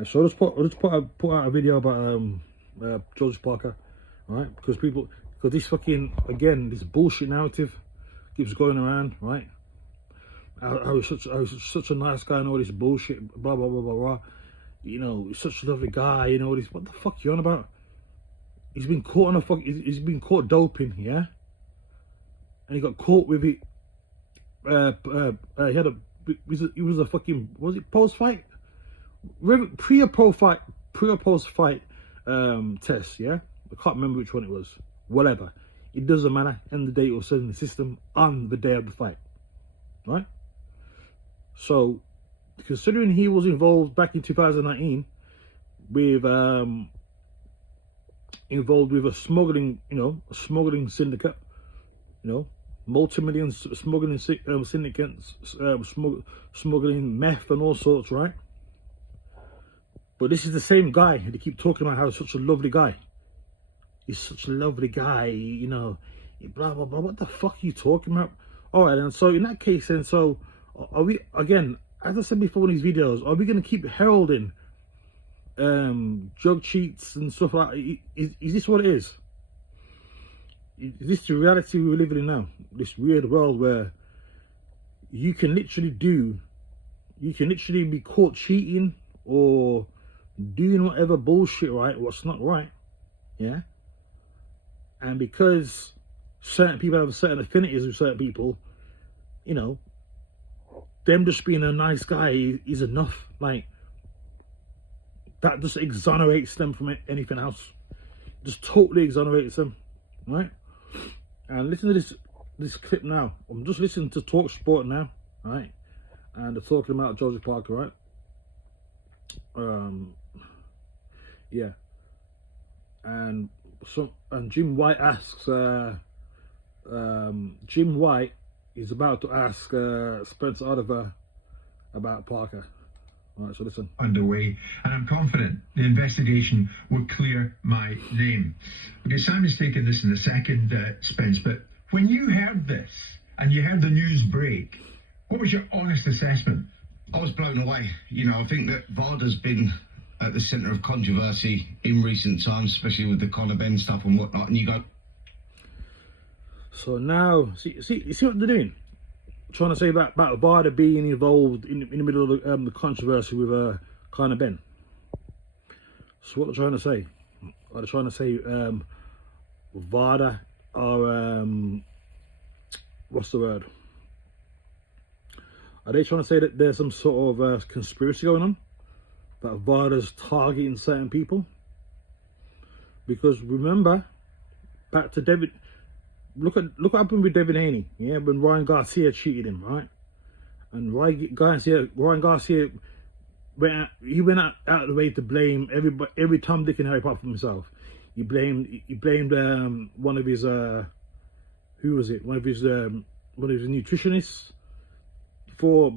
Right, so let's put out a video about Joseph Parker, right? Because this fucking, again, this bullshit narrative keeps going around, right? I was such a nice guy and all this bullshit, blah blah blah blah blah. You know, he's such a lovely guy. You know, what the fuck you on about? He's been caught on he's been caught doping, yeah. And he got caught with it. He had he was a fucking, was it post fight? Pre or post fight test, yeah? I can't remember which one it was. Whatever. It doesn't matter. End of the day, it was set in the system on the day of the fight. Right? So, considering he was involved back in 2019 with involved with a smuggling, a smuggling syndicate, multi-million smuggling syndicates, smuggling meth and all sorts, right? But this is the same guy. They keep talking about how he's such a lovely guy. He's such a lovely guy, blah, blah, blah. What the fuck are you talking about? All right, and so in that case, then, so are we, again, as I said before in these videos, are we going to keep heralding drug cheats and stuff like that? Is this what it is? Is this the reality we're living in now? This weird world where you can literally be caught cheating or doing whatever bullshit, right? What's not right, yeah? And because certain people have certain affinities with certain people, them just being a nice guy is enough. Like, that just exonerates them from anything else. Just totally exonerates them, right? And listen to this clip now. I'm just listening to Talk Sport now, right? And they're talking about Joseph Parker, right? Yeah. And Jim White asks, Jim White is about to ask Spencer Oliver about Parker. All right, so listen. Underway, and I'm confident the investigation will clear my name. Okay, Simon's taken this in a second, Spence, but when you heard this and you heard the news break, what was your honest assessment? I was blown away. I think that VADA's been at the centre of controversy in recent times, especially with the Conor Ben stuff and whatnot, and you go... So now, you see what they're doing? Trying to say about VADA being involved in the middle of the controversy with Conor Ben. So what they're trying to say? Are they trying to say VADA are, what's the word? Are they trying to say that there's some sort of conspiracy going on? That VADA's targeting certain people? Because remember, back to David... Look what happened with Devin Haney, yeah, when Ryan Garcia cheated him, right? And Ryan Garcia went out of the way to blame every Tom, Dick and Harry apart from himself. He blamed one of his who was it? One of his nutritionists for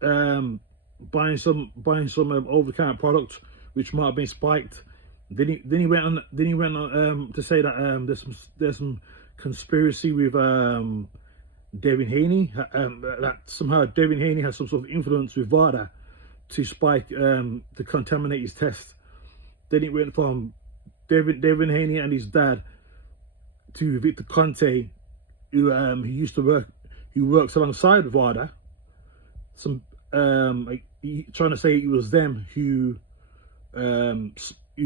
buying some over-the-counter product which might have been spiked. Then he went on to say that there's some conspiracy with Devin Haney, that somehow Devin Haney has some sort of influence with VADA to spike to contaminate his test. Then it went from Devin Haney and his dad to Victor Conte, who works alongside VADA. Trying to say it was them who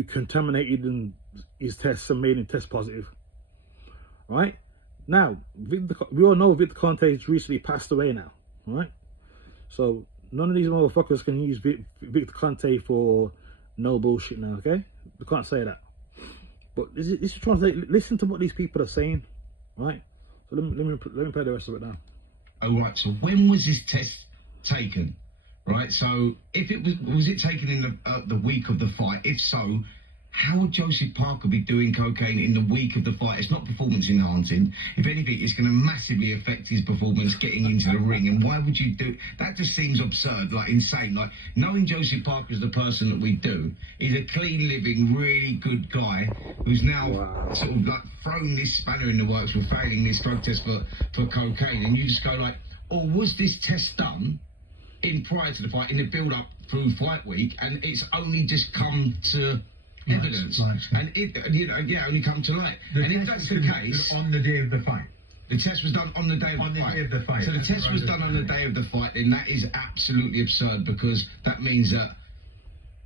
contaminated his tests and made him test positive. Right now, we all know Victor Conte has recently passed away now, right? So none of these motherfuckers can use Victor Conte for no bullshit now, okay? We can't say that. But this is trying to say, listen to what these people are saying, right? So let me play the rest of it now. Oh, right. So when was this test taken? Right. So if it was it taken in the week of the fight? If so, how would Joseph Parker be doing cocaine in the week of the fight? It's not performance enhancing. If anything, it's going to massively affect his performance getting into the ring. And why would you do that? Just seems absurd, like insane. Like, knowing Joseph Parker as the person that we do, he's a clean living, really good guy who's now sort of like thrown this spanner in the works for failing this drug test for cocaine. And you just go like, oh, was this test done in prior to the fight, in the build-up through fight week, and it's only just come to evidence, and it, you know, yeah, only come to light. And if that's the case, on the day of the fight. the test was done on the day of the fight. Day of the fight. So the test was done on the day of the fight, then that is absolutely absurd, because that means that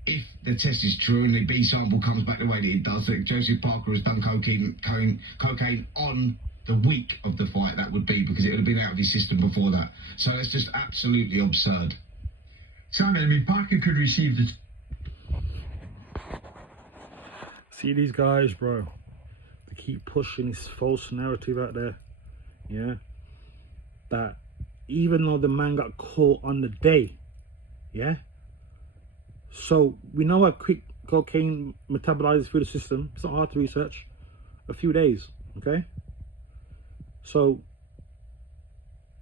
if the test is true and the B sample comes back the way that it does, that Joseph Parker has done cocaine on the week of the fight, that would be, because it would have been out of his system before that. So it's just absolutely absurd. Simon, I mean, Parker could receive this. See these guys, bro. They keep pushing this false narrative out there. Yeah. That even though the man got caught on the day, yeah. So we know how quick cocaine metabolizes through the system. It's not hard to research. A few days, okay? So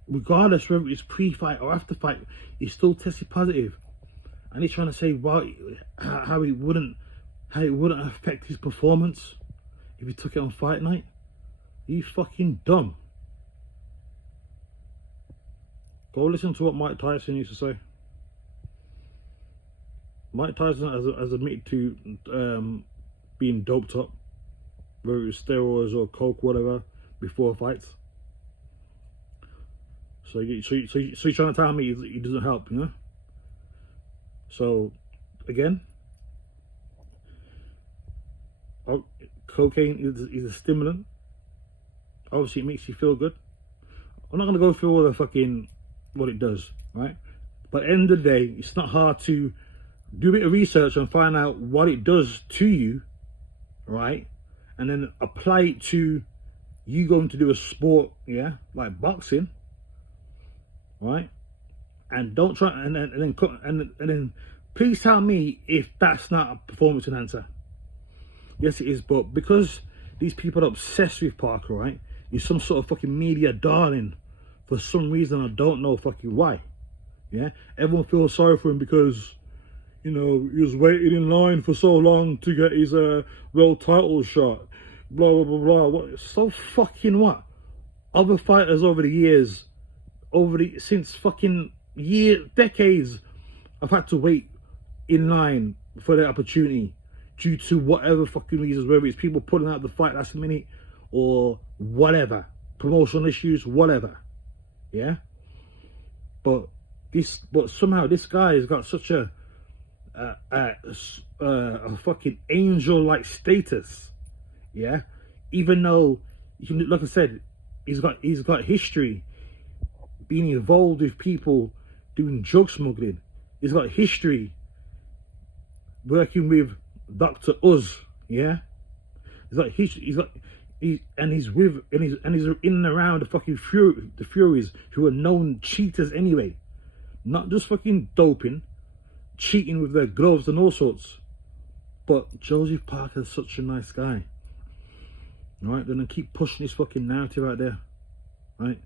regardless whether it's pre-fight or after fight, he still tested positive. And he's trying to say, well, how it wouldn't affect his performance if he took it on fight night. You fucking dumb. Go listen to what Mike Tyson used to say. Mike Tyson has admitted to being doped up, whether it's steroids or coke, whatever, before fights. So you're trying to tell me it doesn't help, you know? So again, cocaine is a stimulant. Obviously, it makes you feel good. I'm not gonna go through all the fucking what it does, right? But at the end of the day, it's not hard to do a bit of research and find out what it does to you, right? And then apply it to you going to do a sport, yeah, like boxing, right? And don't try and then please tell me if that's not a performance enhancer. Yes, it is, but because these people are obsessed with Parker, right? He's some sort of fucking media darling for some reason. I don't know fucking why. Yeah, everyone feels sorry for him because, you know, he was waiting in line for so long to get his world title shot. Blah blah blah blah. What? So fucking what? Other fighters over the years, since fucking decades, I've had to wait in line for their opportunity due to whatever fucking reasons, whether it's people pulling out the fight last minute or whatever, promotional issues, whatever. Yeah. But somehow this guy has got such a fucking angel-like status. Yeah. Even though, like I said, he's got history being involved with people doing drug smuggling. He's got history working with Dr. Uz, yeah. He's in and around the fucking Furies, who are known cheaters anyway, not just fucking doping, cheating with their gloves and all sorts. But Joseph Parker is such a nice guy, right? Then I keep pushing this fucking narrative out there, right?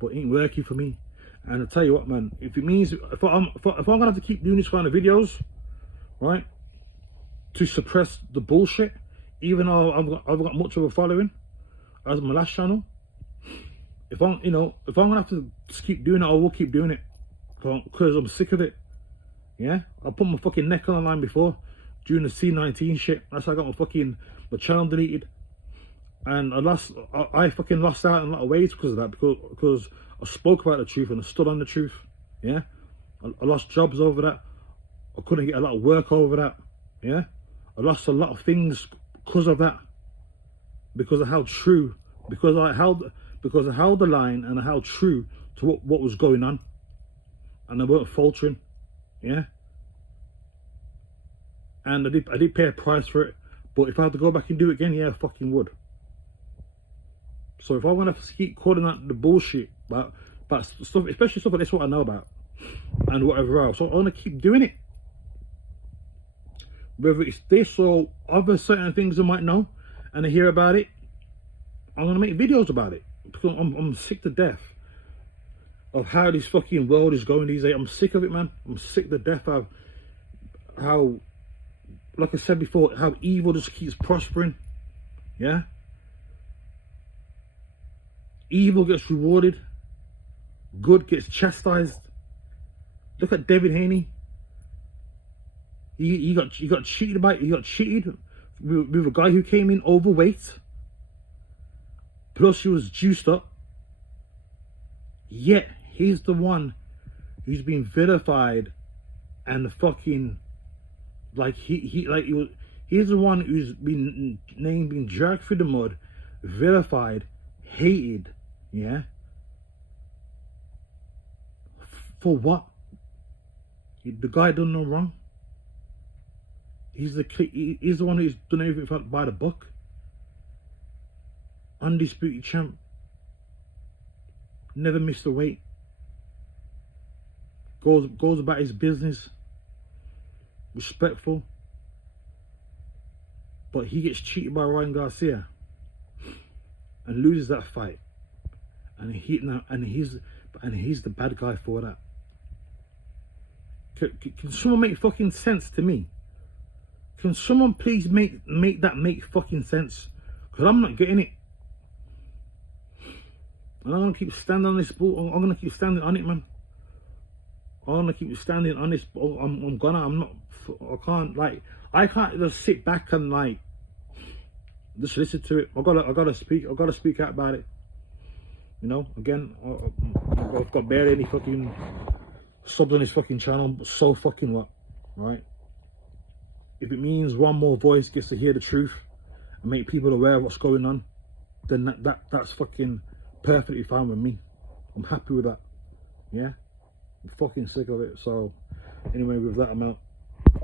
But it ain't working for me. And I tell you what, man, if it means if I'm gonna have to keep doing this kind of videos, right, to suppress the bullshit, even though I've got much of a following as my last channel, if I'm gonna have to just keep doing it, I will keep doing it because I'm sick of it. Yeah, I put my fucking neck on the line before during the C19 shit. That's how I got my channel deleted, and I fucking lost out in a lot of ways because of that, because I spoke about the truth and I stood on the truth. Yeah, I lost jobs over that. I couldn't get a lot of work over that. Yeah, I lost a lot of things because of that, because I held true, because I held the line and I held true to what was going on, and I weren't faltering. Yeah, and I did pay a price for it, but if I had to go back and do it again, yeah, I fucking would. So if I want to keep calling out the bullshit about stuff, especially stuff like this, what I know about and whatever else, so I want to keep doing it. Whether it's this or other certain things I might know and I hear about it, I'm gonna make videos about it because I'm sick to death of how this fucking world is going these days. I'm sick of it, man. I'm sick to death of how, like I said before, how evil just keeps prospering. Yeah, evil gets rewarded, good gets chastised. Look at David Haney. He got cheated with a guy who came in overweight. Plus he was juiced up. Yet he's the one who's been vilified and fucking he's the one who's been named, been dragged through the mud, vilified, hated, yeah. For what? The guy done no wrong. He's the one who's done everything by the book. Undisputed champ. Never missed a weight. Goes about his business. Respectful. But he gets cheated by Ryan Garcia and loses that fight. And he's the bad guy for that. Can someone make fucking sense to me? Can someone please make that make fucking sense? Because I'm not getting it. And I'm gonna keep standing on this ball. I'm gonna keep standing on it, man. I'm gonna keep standing on this. I can't just sit back and like just listen to it. I gotta speak out about it. You know, again, I've got barely any fucking subs on this fucking channel, but so fucking what, right? If it means one more voice gets to hear the truth and make people aware of what's going on, then that's fucking perfectly fine with me. I'm happy with that. Yeah, I'm fucking sick of it. So anyway, with that, I'm out.